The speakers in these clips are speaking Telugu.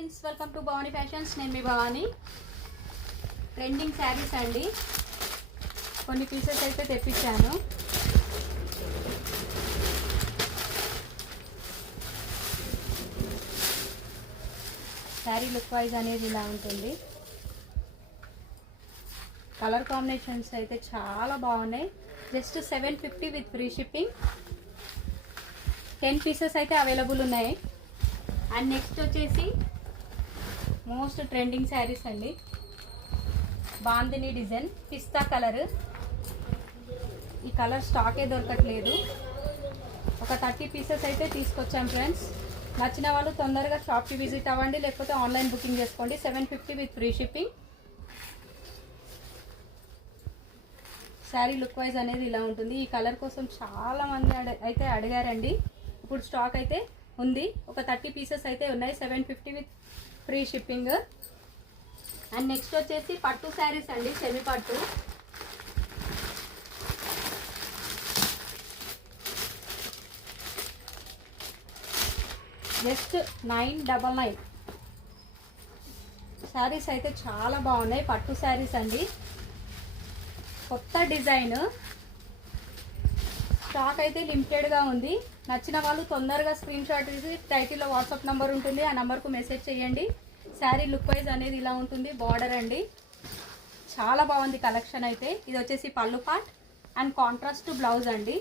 Friends, welcome to Bhavani fashions. నేను మీ భవానీ. ట్రెండింగ్ శారీస్ అండి, కొన్ని పీసెస్ అయితే తెప్పించాను. శారీ లుక్ వైజ్ అనేది ఇలా ఉంటుంది. కలర్ కాంబినేషన్స్ అయితే చాలా బాగున్నాయి. Just 750 with free shipping. 10 pieces అయితే అవైలబుల్ ఉన్నాయి. అండ్ నెక్స్ట్ వచ్చేసి మోస్ట్ ట్రెండింగ్ శారీస్ అండి. బాందిని డిజైన్ పిస్తా కలర్. ఈ కలర్ స్టాకే దొరకట్లేదు. ఒక 30 పీసెస్ అయితే తీసుకొచ్చాం ఫ్రెండ్స్. నచ్చిన వాళ్ళు తొందరగా షాప్కి విజిట్ అవ్వండి, లేకపోతే ఆన్లైన్ బుకింగ్ చేసుకోండి. 750 with free shipping. Sari look wise అనేది ఇలా ఉంటుంది. ఈ కలర్ కోసం చాలా మంది అయితే అడిగారండి. ఇప్పుడు స్టాక్ అయితే ఉంది. ఒక 30 పీసెస్ అయితే ఉన్నాయి. 750 with free shipping. And next వచ్చేసి పట్టు శారీస్ అండి, సెమీ పట్టు. జస్ట్ 999. శారీస్ అయితే చాలా బాగున్నాయి. పట్టు శారీస్ అండి, కొత్త డిజైన్. స్టాక్ అయితే లిమిటెడ్గా ఉంది. నచ్చిన వాళ్ళు తొందరగా స్క్రీన్ షాట్ తీసి టైటిల్లో వాట్సాప్ నెంబర్ ఉంటుంది, ఆ నెంబర్కు మెసేజ్ చేయండి. శారీ లుక్ వైజ్ అనేది ఇలా ఉంటుంది. బార్డర్ అండి, చాలా బాగుంది కలెక్షన్ అయితే. ఇది వచ్చేసి పళ్ళు పార్ట్ అండ్ కాంట్రాస్ట్ బ్లౌజ్ అండి.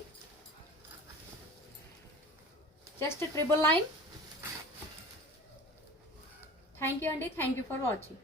జస్ట్ 999. థ్యాంక్ యూ అండి. Thank you for watching.